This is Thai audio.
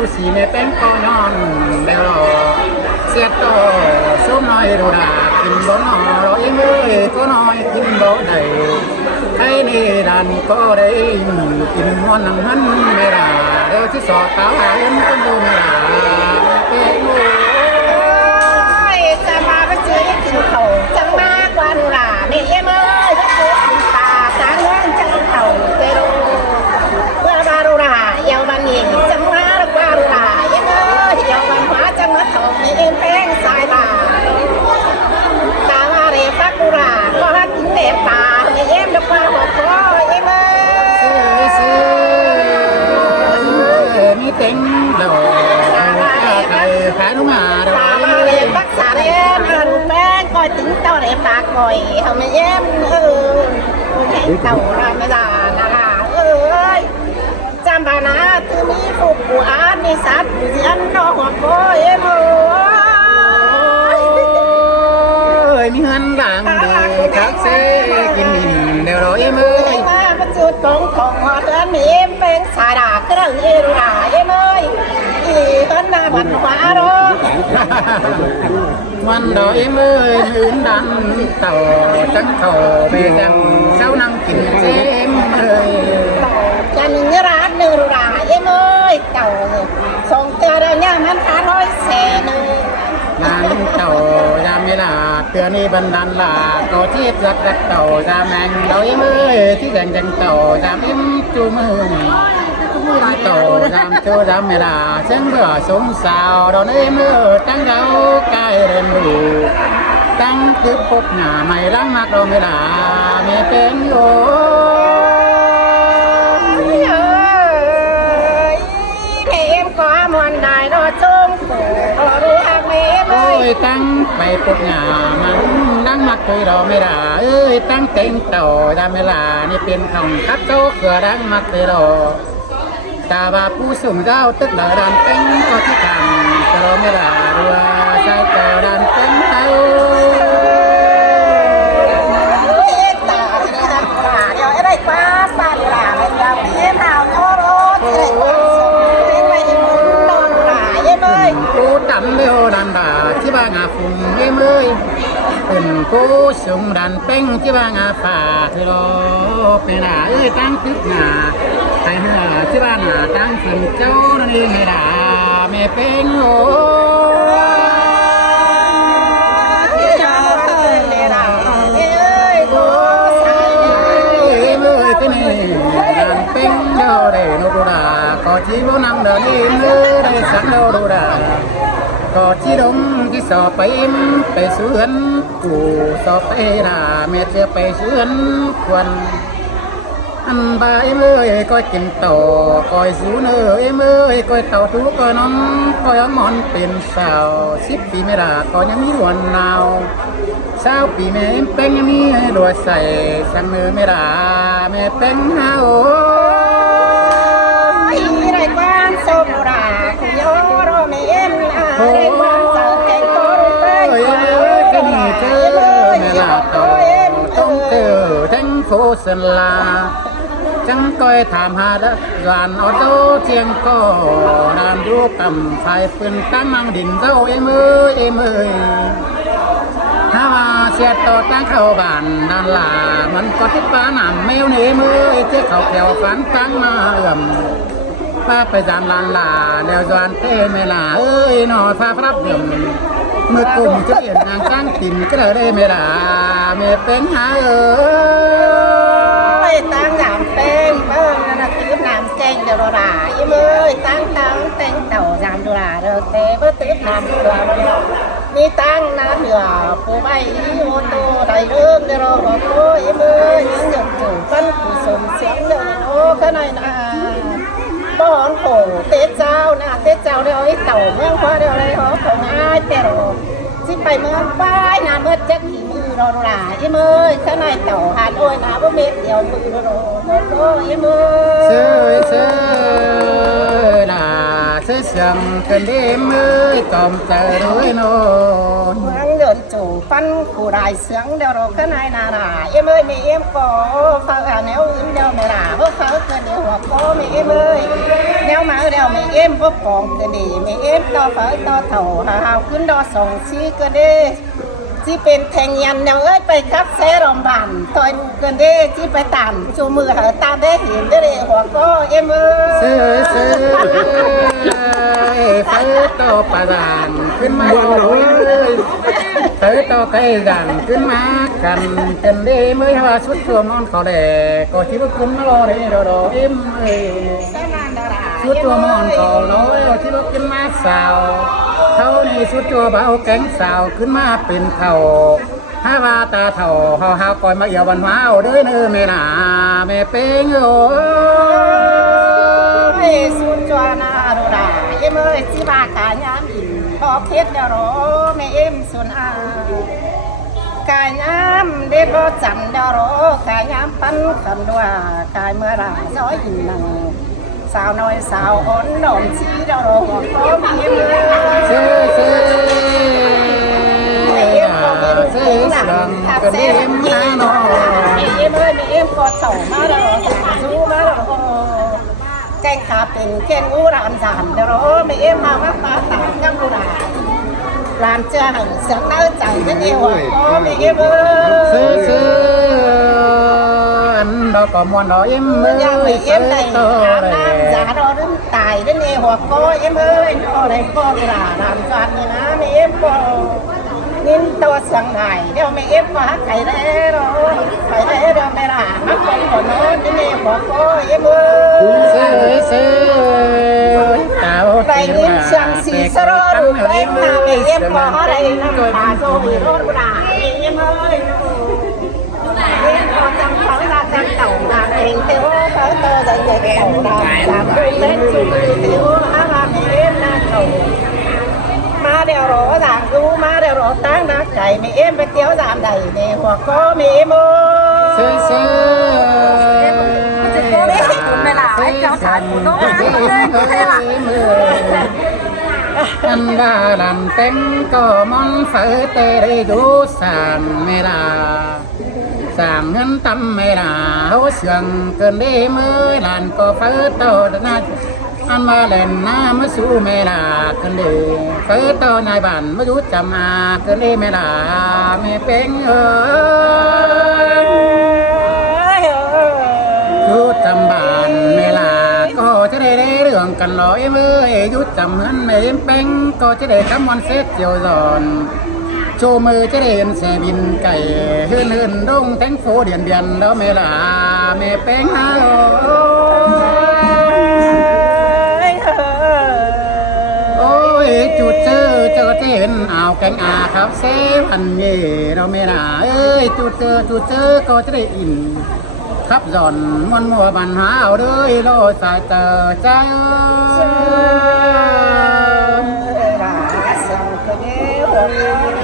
tu xì mẹ bén co nhon đều xét to số nói đồ đà kim bó nọ rồi em ơi có nói kim bó đầy hay nè đàn có đây kim ngon nắng hân mẹ đà đều chứ sọ táo hà em con đồ mẹ đàจะมาก็ซื้อกินเขาจังมากกว่าหนูล่ะแม่เอ็มเอ้ยจะซื้อกินตาสางเงินจังเขาเตโรเมื่อบารูล่ะเยาวบันนี่จังมาหรือกว่ารูล่ะเอ็มเอ้ยเยาวบันฟ้าจังมาเถาแม่เอ็มแป้งสายตาตาว่าเรฟักรูล่ะก็ฮักกินเด็บตาแม่เอ็มดอกมาหัวคอเอ็มเอ้ยมีเต็งดอกไก่ขายลูกหมาดอกรักษาเอ็มแป้งก้อยถึงเต่าเด็บตาก้อยทำไมเอ็มแข่งเต่าราไม่ได้นาลาจำบานาคือมีผูกผูอาร์มีสัตว์เสียนนอกหัวโก้เอ็มมีเงินหลังดีทักเซ่กินมินเดี๋ยวรอเอ็มเอ้ยมาเป็นจุดของหัวเดือนมีเอ็มเป็นสายดาก็เรื่องเอ็มด่าเอ็มเอ้ยอีเพิ่นมาบันฟ้าโรวันดอกเอ็มเอ้ยหืนดันเต่าจังเข่าเบจังเช้านั่งกินเอ็มเอ้ยจะหนึ่งร้านหนึ่งด่าเอ็มเอ้ยเต่าส่งเตือนเราเนี่ยมันขาน้อยแสนเลยงานเต่ายามเวลาเตือนนี่บันดันลาก็ชีพรักเต่ายามแมงเราเอ็มเอ้ยที่แดงจังเต่ายามเอ็มจูมือเต่ายามเจอยามเวลาเสียงเบื่อสงสาวเราเอ็มเอ้ยตั้งเราใกล้เรียนรู้ตั้งคือพบหน้าไม่รักมากเราเวลาไม่เป็นโอ้มันได้รอจงรอรู้หักเมย์เลโอ้ยยตั้งไปปกหน้ามันดังมักคุยเราไม่ได้เอ้ยตั้งเต็งเต่าดามเวลานี่เป็นของคัดโตเขือดังมักคุยเราตาบาผู้สูงเจ้าตึกดาดันเต็งก็ที่กันเราไม่ได้รัวใจเต่าดันเต็งเต่าตาเดี๋ยวอะไรป้าป้าเดี๋ยวเราเยี่ยมหาวโน้โรกูดำเลี้ยวดันดาที่บ้านอาฟุงเยี่ยมเลยเป็นกูสูงดันเป้งที่บ้านอาฝาเธอรอเป็นหน้าเอ้ยตั้งตึกหน้าไทยเมื่อที่บ้านอาตั้งฝนเจ้านั่นเองไม่ด่าไม่เป็นโอ้ก็ชีวนังเดินอินเลยได้สังเราดูดาก็ชีดงที่สอบไปอิมไปเสือนกูสอบไปนาเมื่อเจอไปเสือนควันอันบ่ายเมื่อยก็กินต่อก็สูเนอเมื่อยก็เต่าทุกก็น้องก็ย้อมมอนเป็นสาว10 ปีไม่ละก็ยังมีวันหนาว20 ปีแม่แป้งยังมีให้รวยใส่สังเนื้อไม่ละแม่แป้งหาโอโซโนราคุยโรเมเอ็นอาเรวันสังเกตโตเป้ยกันเจอเมลาโตต้องเจอทั้งโฟสันลาจังก้อยถามหาดักวันออโตเทียงก็นานดูกำไฟปืนตั้งมังดินเจ้าเอ็มเอ้ยถ้าว่าเสียต่อตั้งเข้าบ้านด้านลามันก็ทิพย์หนำแมวเนมเอ้ยเจ้าเขาแถวฝันตั้งมาป้าไปจานลานลาแล้วจวนเต้ไม่ลาเอ้ยนอฟ้ารับเดิมเมื่อกลุ่มจะเห็นนางตั้งติ่มก็เลยได้ไม่ลาไม่เป็นหาเอ้ยตั้งหนามเต้งเพิ่มนั่นคือหนามเจงเดลราอีเอ้ยตั้งเต้งเต่าจามดุราเดลเต้เพื่อตื้อหนามดุรามีตั้งน้ำเหนือผู้ใบอีโอโตได้เริ่มเดลบอกโอ้ยเอ้ยยังหยุดจู่ฟันผู้สมเสียงเดลโอ้ขนาดน่ะตอนโผเต้เจ้านะเต้เจ้าเดี๋ยวไอ้เต่าเมืองฟ้าเดี๋ยวอะไรเหรอของอ้ายแต่เราสิไปเมืองฟ้านาเมื่อจะขี่มือเราหลายเมื่อข้างในเต่าหันโอ้ยนาว่าเม็ดเดียวมือเราโอ้ยเมื่อเสือลาเสือเสียงกันดีมือกอมใจด้วยโน่เมืองเดินจู่ฟันผู้ได้เสียงเดี๋ยวเราข้างในนาเมื่อมีเอ็มก่อฟ้าแนวอื่นเดี๋ยวไม่ลาเพราะเขา cơ để hoặc có mẹ em ơi nếu mà ở đâu mẹ em có còn cơ để mẹ em to phải to thầu hào cứ đo sòng chi cơ để chỉเป็นแทงยันเนาะเอ้ยไปครับแซ่รอมบันตอยเกินเด้ที่ไปตามชูมือหาตาได้เห็นได้เลยหัวก็เอ็มเอ้ย ซื้อไฟต่อประดานขึ้นมาเลยไฟต่อไก่ดันขึ้นมากันกันได้เมื่อว่าชุดตัวมอนเขาแหล่ก็ที่ว่าขึ้นมารอได้รอเอ็มเอ้ยชุดตัวมอนเขาน้อยที่ว่าขึ้นมาสาวเท่านี้ชุดตัวเบาแก๊งสาวขึ้นมาเป็นเท่าห้าวาตาเท่าเฮาก่อนมาเอี่ยววันว้าวเด้อเนื้อแม่นาแม่เป้งโอ้สุดจวนาดูดาเอ็มเอ้ยที่บากายามอินพอเพชรเดรอแม่เอ็มสุนอากายยามเด็กก็จำเดรอกายยามปั้นกันด้วยกายเมื่อไรน้อยหินนังสาวน้อยสาวอ่อนนอนชีเดรอหัวก็มีเมื่อเซ่เซ่เซ่สังกะเดมนาโนเอ็มเอ้ยเอ็มก็เต่ามาเดรอสาวสู้มาเดรอแกงขาเป็นแกงงูรานสานเดรอไม่เอ็มมาว่าปลาตากกังดูดาลานเจ้าเสียงเล่าใจนั่นเองว่าไม่เอ็มเอ้ยซื้ออันดอกก็มวนดอกเอ็มเอ้ยไม่เอ็มไหนอาบน้ำจ่าดอดึงตายนั่นเองหัวก็เอ็มเอ้ยอะไรก็ดูดาลานสานนี่นะไม่เอ็มก็นินตัวเสียงไหนเดี๋ยวไม่เอ็มก็หักไก่ได้หรอไก่ได้เดี๋ยวไม่ละหักคนหัวนอนนี่เองหัวก็เอ็มเอ้ยซื้อไปยิ้มช่างสีสรอนไปมาไม่เอ็มก็อะไรน้ำตาโซมีรถกูด่าเอ็มเอ้ยเอ็มก็จำเขาละจำเต่าด่าเองแต่ว่าเขาเตอใจใหญ่เต่าด่าด่าดูเล่นจุดแต่ว่าอาไม่เอ็มน่าเต่ามาเดี๋ยวรอด่างดูมาเดี๋ยวรอตั้งนักไก่ไม่เอ็มไปเตี้ยวดามใดในหัวก็ไม่เอ็มเซ่อันว่าลำเต็มก็มองเฟื่อเตยดูสามเมลาสามเงินตั้มเมลาเขาเสียงเกินได้เมื่อลานก็เฟื่อโตนาอันมาเล่นน้ำมาสู้เมลาเกินได้เฟื่อโตนายบ้านมายุจำมาเกินได้เมลาไม่เป็นยุจำบ้านเมลาก็จะได้เรื่องกันลอยเมื่อยุจำนั้นไม่เป็นก็จะได้คำวันเสร็จเจียวจอนโชว์มือจะได้เห็นเสบินไก่เฮือนดงแทงโฟเดียนแล้วเมลาไม่เป็นฮาโอ้ยจุดเจอเห็นอ่าวแกงอาครับเซวันเย่เราเมลาเอ้ยจุดเจอก็จะได้อินขับย่อนมันมัวบันหาเอาเลยโลสายเตอเจ้าราสังเกต